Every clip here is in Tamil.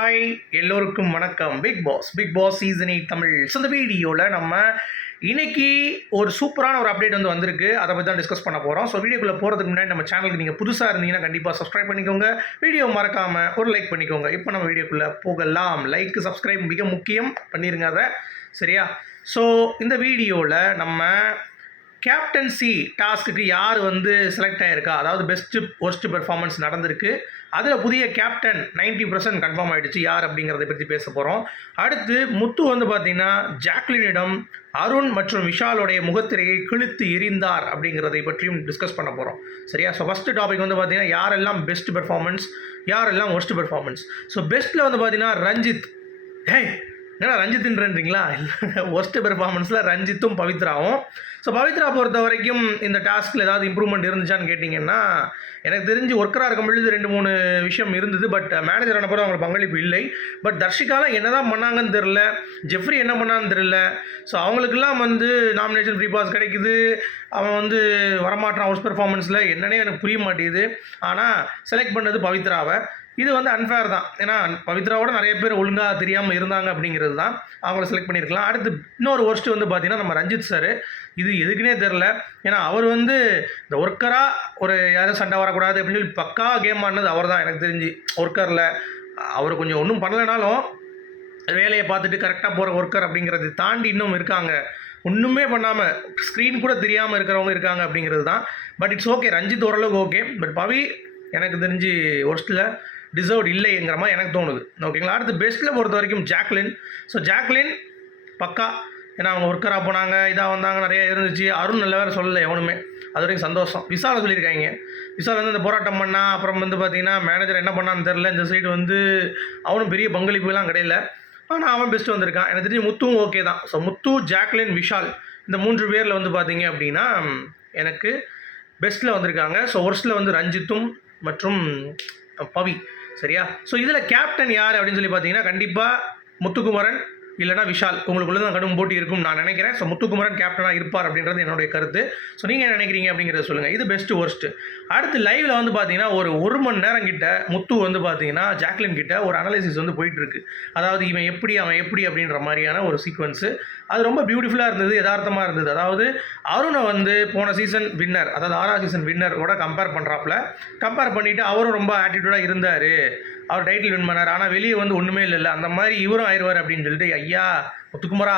ஹாய் எல்லோருக்கும் வணக்கம். Bigg Boss season 8 Tamil. So இந்த வீடியோவில் நம்ம இன்னைக்கு ஒரு சூப்பரான ஒரு அப்டேட் வந்திருக்கு. அதை பற்றி தான் டிஸ்கஸ் பண்ண போகிறோம். ஸோ வீடியோக்குள்ளே போகிறதுக்கு முன்னாடி நம்ம சேனலுக்கு நீங்கள் புதுசாக இருந்தீங்கன்னா கண்டிப்பாக சப்ஸ்கிரைப் பண்ணிக்கோங்க. வீடியோ மறக்காமல் ஒரு லைக் பண்ணிக்கோங்க. இப்போ நம்ம வீடியோக்குள்ளே போகலாம். லைக் சப்ஸ்கிரைப் மிக முக்கியம், பண்ணிடுங்க அதை. சரியா? ஸோ இந்த வீடியோவில் நம்ம கேப்டன்சி டாஸ்க்கு யார் செலக்ட் ஆகிருக்கா, அதாவது பெஸ்ட்டு ஒர்ஸ்ட் பெர்ஃபார்மன்ஸ் நடந்திருக்கு, அதில் புதிய கேப்டன் 90% கன்ஃபார்ம் ஆகிடுச்சு யார் அப்படிங்கிறத பற்றி பேச போகிறோம். அடுத்து முத்து பார்த்திங்கன்னா ஜாக்லினிடம் அருண் மற்றும் விஷாலோடைய முகத்திரையை கிழித்து எறிந்தார் அப்படிங்கிறதை பற்றியும் டிஸ்கஸ் பண்ண போகிறோம். சரியா? ஸோ ஃபஸ்ட்டு டாபிக் பார்த்திங்கன்னா யாரெல்லாம் பெஸ்ட் பெர்ஃபார்மன்ஸ், யாரெல்லாம் ஒர்ஸ்ட் பெர்ஃபார்மன்ஸ். ஸோ பெஸ்ட்டில் பார்த்திங்கன்னா ரஞ்சித். ஏன்னா ரஞ்சித்ன்றீங்களா? இல்லை, ஒர்ஸ்ட் பெர்ஃபார்மன்ஸில் ரஞ்சித்தும் பவித்ராவும். ஸோ பவித்ரா பொறுத்த வரைக்கும் இந்த டாஸ்கில் ஏதாவது இம்ப்ரூவ்மெண்ட் இருந்துச்சான்னு கேட்டிங்கன்னா, எனக்கு தெரிஞ்சு ஒர்க்கராக இருக்கும் பொழுது 2-3 விஷயம் இருந்தது. பட் மேனேஜர் ஆனப்பறம் அவங்களுக்கு பங்களிப்பு இல்லை. பட் தர்ஷிகாலாம் என்ன தான் பண்ணாங்கன்னு தெரில, ஜெஃப்ரி என்ன பண்ணான்னு தெரில. ஸோ அவங்களுக்கெல்லாம் நாமினேஷன் ஃப்ரீ பாஸ் கிடைக்குது, அவன் வரமாட்டான் ஒர்ஸ்ட் பெர்ஃபார்மன்ஸில், என்னன்னே எனக்கு புரிய மாட்டேங்குது. ஆனால் செலக்ட் பண்ணது பவித்ராவை. இது அன்ஃபேர் தான். ஏன்னா பவித்ராவோட நிறைய பேர் ஒழுங்காக தெரியாமல் இருந்தாங்க அப்படிங்கிறது தான். அவங்கள செலக்ட் பண்ணியிருக்கலாம். அடுத்து இன்னொரு ஒர்ஸ்ட் பார்த்திங்கன்னா நம்ம ரஞ்சித் சார். இது எதுக்குன்னே தெரில. ஏன்னா அவர் இந்த ஒர்க்கராக ஒரு யாரும் சண்டை வரக்கூடாது அப்படின்னு சொல்லி பக்கா கேம் ஆடினது அவர் தான் எனக்கு தெரிஞ்சு. ஒர்க்கரில் அவர் கொஞ்சம் ஒன்றும் பண்ணலைனாலும் வேலையை பார்த்துட்டு கரெக்டாக போகிற ஒர்க்கர் அப்படிங்கிறது தாண்டி இன்னும் இருக்காங்க. ஒன்றுமே பண்ணாமல் ஸ்க்ரீன் கூட தெரியாமல் இருக்கிறவங்க இருக்காங்க அப்படிங்கிறது தான். பட் இட்ஸ் ஓகே, ரஞ்சித் ஓரளவுக்கு ஓகே. பட் பவி எனக்கு தெரிஞ்சு ஒர்ஸ்ட்டில் டிசர்வ்ட் இல்லைங்கிற மாதிரி எனக்கு தோணுது. ஓகேங்களா? அடுத்து பெஸ்ட்டில் பொறுத்த வரைக்கும் ஜாக்லின். ஸோ ஜாக்லின் பக்கா, ஏன்னா அவங்க ஒர்க்கராக போனாங்க, இதாக வந்தாங்க, நிறையா இருந்துச்சு. அருண் நல்ல வேறு சொல்லலை எவனுமே, அது வரைக்கும் சந்தோஷம். விசாலை சொல்லியிருக்காங்க. விசால் இந்த போராட்டம் பண்ணால் அப்புறம் பார்த்திங்கன்னா மேனேஜர் என்ன பண்ணான்னு தெரில. இந்த சைடு அவனும் பெரிய பங்களிப்புலாம் கிடையில. ஆனால் அவன் பெஸ்ட்டு வந்திருக்கான். எனக்கு தெரிஞ்சு முத்துவும் ஓகே தான். ஸோ முத்து, ஜாக்லின், விஷால் இந்த 3 பேரில் பார்த்தீங்க அப்படின்னா எனக்கு பெஸ்ட்டில் வந்திருக்காங்க. ஸோ ஒர்ஸ்ட்டில் ரஞ்சித்தும் மற்றும் பவி. சரியா? ஸோ இதில் கேப்டன் யார் அப்படின்னு சொல்லி பார்த்தீங்கன்னா கண்டிப்பாக முத்துக்குமரன் இல்லைனா விஷால், உங்களுக்குள்ளே தான் கடும் போட்டி இருக்கும் நான் நினைக்கிறேன். ஸோ முத்துக்குமரன் கேப்டனாக இருப்பார் அப்படின்றது என்னுடைய கருத்து. ஸோ நீங்கள் என்ன நினைக்கிறீங்க அப்படிங்கிறத சொல்லுங்கள். இது பெஸ்ட்டு ஒர்ஸ்ட்டு. அடுத்து லைவில் பார்த்தீங்கன்னா ஒரு மணி நேரம் கிட்ட முத்து பார்த்தீங்கன்னா ஜாக்லின் கிட்ட ஒரு அனலைசிஸ் போயிட்டுருக்கு. அதாவது இவன் எப்படி அவன் எப்படி அப்படின்ற மாதிரியான ஒரு சீக்வன்ஸு. அது ரொம்ப பியூட்டிஃபுல்லாக இருந்தது, யதார்த்தமாக இருந்தது. அதாவது அருணை போன சீசன் வின்னர், அதாவது 6ஆம் சீசன் வின்னரோட கம்பேர் பண்ணிவிட்டு அவரும் ரொம்ப ஆட்டிடியூடாக இருந்தார், அவர் டைட்டில் வின் பண்ணார். ஆனால் வெளியே ஒன்றுமே இல்லை, அந்த மாதிரி இவரும் ஆயிடுவார் அப்படின்னு சொல்லிட்டு, ஐயா முத்துக்குமரா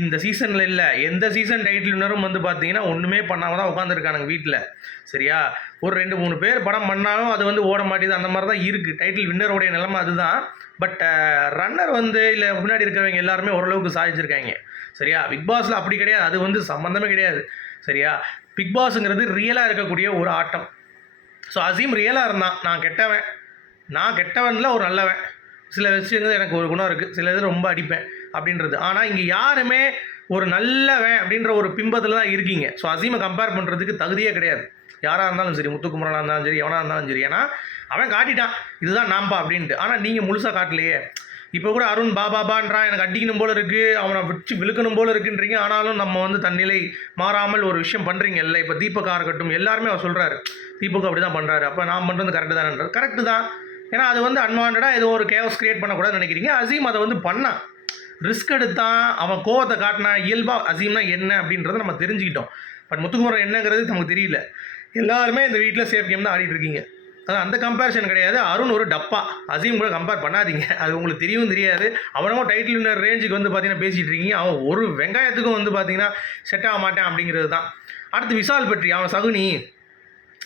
இந்த சீசனில் இல்லை, எந்த சீசன் டைட்டில் வின்னரும் பார்த்தீங்கன்னா ஒன்றுமே பண்ணாமல் தான் உட்காந்துருக்கானுங்க வீட்டில். சரியா? ஒரு 2-3 பேர் படம் பண்ணாலும் அது ஓட மாட்டேது, அந்த மாதிரி தான் இருக்குது. டைட்டில் வின்னருடைய நிலைமை அதுதான். பட் ரன்னர் இல்லை முன்னாடி இருக்கிறவங்க எல்லாருமே ஓரளவுக்கு சாதிச்சிருக்காங்க. சரியா? பிக் பாஸில் அப்படி கிடையாது, அது சம்மந்தமே கிடையாது. சரியா? பிக் பாஸுங்கிறது ரியலாக இருக்கக்கூடிய ஒரு ஆட்டம். ஸோ அசீம் ரியலாக இருந்தான், நான் கெட்டவனில் ஒரு நல்லவன், சில விஷயங்கள் எனக்கு ஒரு குணம் இருக்குது, சில இது ரொம்ப அடிப்பேன் அப்படின்றது. ஆனால் இங்கே யாருமே ஒரு நல்லவன் அப்படின்ற ஒரு பிம்பத்தில் தான் இருக்கீங்க. ஸோ அசீமை கம்பேர் பண்ணுறதுக்கு தகுதியே கிடையாது. யாராக இருந்தாலும் சரி, முத்துக்குமரனாக இருந்தாலும் சரி, எவனாக இருந்தாலும் சரி. ஏன்னா அவன் காட்டிட்டான் இதுதான் நாம்பா அப்படின்ட்டு. ஆனால் நீங்கள் முழுசாக காட்டலையே. இப்போ கூட அருண் பாபான்றான், எனக்கு அடிக்கணும் போல் இருக்குது, அவனை வச்சு விழுக்கணும் போல் இருக்குன்றீங்க. ஆனாலும் நம்ம தன்னிலை மாறாமல் ஒரு விஷயம் பண்ணுறீங்க. இல்லை இப்போ தீபக்காக இருக்கட்டும், எல்லாருமே அவர் சொல்கிறாரு தீபக் அப்படி தான் பண்ணுறாரு, அப்போ நான் பண்ணுறது கரெக்டு தானேன்றார். கரெக்டு தான். ஏன்னா அது அன்வான்டாக ஏதோ ஒரு கேஸ் கிரியேட் பண்ணக்கூடாதுன்னு நினைக்கிறீங்க. அசீம் அதை பண்ணான், ரிஸ்க் எடுத்தான், அவன் கோவத்தை காட்டினா. இயல்பாக அசீம்னா என்ன அப்படின்றத நம்ம தெரிஞ்சுக்கிட்டோம். பட் முத்துக்குமரன் என்னங்கிறது நமக்கு தெரியல. எல்லாருமே இந்த வீட்டில் சேஃப் கேம் தான் ஆடிட்டு இருக்கீங்க. அது அந்த கம்பேரிசன் கிடையாது. அருண் ஒரு டப்பா, அசீம் கூட கம்பேர் பண்ணாதீங்க, அது உங்களுக்கு தெரியாது. அவனவும் டைட்டில் வின்னர் ரேஞ்சுக்கு பார்த்தீங்கன்னா பேசிகிட்டு இருக்கீங்க. அவன் ஒரு வெங்காயத்துக்கும் பார்த்தீங்கன்னா செட் ஆக மாட்டேன் அப்படிங்கிறது தான். அடுத்து விஷால் பற்றி, அவன் சகுனி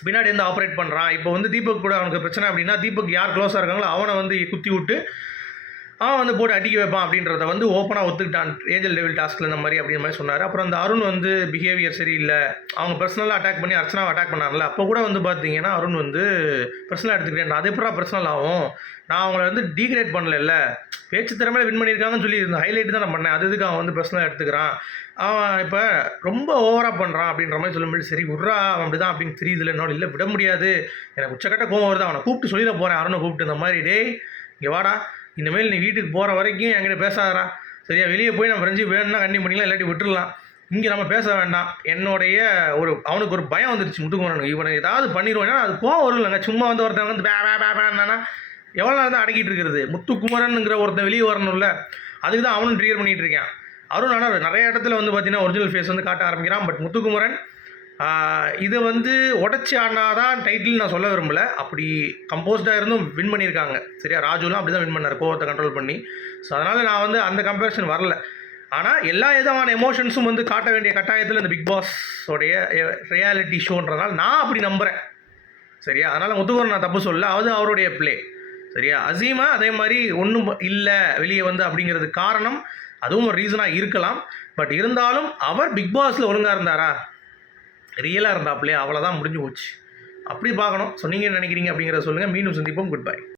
பின்னாடி ஆப்ரேட் பண்ணுறான். இப்போ தீபக் கூட அவனுக்கு பிரச்சனை அப்படின்னா, தீபக் யார் க்ளோஸாக இருக்காங்களோ அவனை குத்தி விட்டு அவன் போட்டு அடிக்க வைப்பான் அப்படின்றத ஓப்பனாக ஒத்துக்கிட்டான் ஏஞ்சல் டெவில் டாஸ்கில் இந்த மாதிரி அப்படின்ற மாதிரி சொன்னார். அப்புறம் அந்த அருண் பிஹேவியர் சரியில்லை, அவங்க பர்சனலாக அட்டாக் பண்ணி அர்ச்சனாவை அட்டாக் பண்ணாங்கல்ல, அப்போ கூட பார்த்தீங்கன்னா அருண் பர்சனலாக எடுத்துக்கிறேன். அது எப்படா பர்சனல் ஆகும், நான் அவங்கள டீக்ரேட் பண்ணல, பேச்சு திறமையில வின் பண்ணியிருக்காங்கன்னு சொல்லி இந்த ஹைலைட் தான் நான் பண்ணேன், அது இதுக்கு அவன் பர்சனலாக எடுத்துக்கிறான், அவன் இப்போ ரொம்ப ஓவராக பண்ணுறான் அப்படின்ற மாதிரி சொல்லும்போது, சரி விட்றா அவன் அப்படி தான் அப்படின்னு தெரியுதுல்ல, என்னோட இல்லை விட முடியாது, எனக்கு உச்சக்கட்ட கோவம் வருது, அவனை கூப்பிட்டு சொல்லிட போகிறேன். அருணை கூப்பிட்டு இந்த மாதிரி, டேய் இங்கே வாடா, இனிமேல் நீ வீட்டுக்கு போகிற வரைக்கும் என்கிட்ட பேசாதரா. சரியா? வெளியே போய் நம்ம ஃப்ரெண்ட்ஷிப் வேணும்னா கண்டிப்பாக பண்ணிக்கலாம், இல்லாட்டி விட்டுடலாம், இங்கே நம்ம பேச வேண்டாம். என்னுடைய அவனுக்கு ஒரு பயம் வந்துருச்சு முத்துக்குமரனுக்கு, இவனை ஏதாவது பண்ணிடுவேன்னா அது கோவம் வரும் இல்லைங்க. சும்மா ஒருத்தவங்க பேனா எவ்வளோ நேரம் தான் அடக்கிட்டு இருக்கிறது? முத்துக்குமரனுங்கிற ஒருத்தன் வெளியே வரணும்ல, அதுக்கு தான் அவனும் ட்ரியர் பண்ணிகிட்டு இருக்கான். அருண் ஆனால் நிறைய இடத்துல வந்து பார்த்தீங்கன்னா ஒரிஜினல் ஃபேஸ் வந்து காட்ட ஆரம்பிக்கிறான். பட் முத்துக்குமரன் இதை வந்து உடச்சி ஆனாதான் டைட்டில் நான் சொல்ல விரும்பலை. அப்படி கம்போஸ்டாக இருந்தும் வின் பண்ணியிருக்காங்க. சரியா, ராஜுலாம் அப்படி தான் வின் பண்ணார், கோவத்தை கண்ட்ரோல் பண்ணி. ஸோ அதனால் நான் வந்து அந்த கம்பேரிசன் வரல. ஆனால் எல்லா விதமான எமோஷன்ஸும் வந்து காட்ட வேண்டிய கட்டாயத்தில் இந்த பிக் பாஸோடைய ரியாலிட்டி ஷோன்றதுனால நான் அப்படி நம்புகிறேன். சரியா, அதனால் முத்துக்குமரன் நான் தப்பு சொல்லல, அது அவருடைய ப்ளே. சரியா, அசீமா அதே மாதிரி ஒன்றும் இல்லை வெளியே வந்து அப்படிங்கிறதுக்கு காரணம் அதுவும் ஒரு ரீசனாக இருக்கலாம். பட் இருந்தாலும் அவர் பிக் பாஸில் ஒழுங்காக இருந்தாரா? ரியலாக இருந்தாப்லையே, அவ்வளோதான், முடிஞ்சு போச்சு. அப்படி பார்க்கணும். ஸோ நீங்கள் என்ன நினைக்கிறீங்க அப்படிங்கிறத சொல்லுங்கள். மீண்டும் சந்திப்போம். Good bye.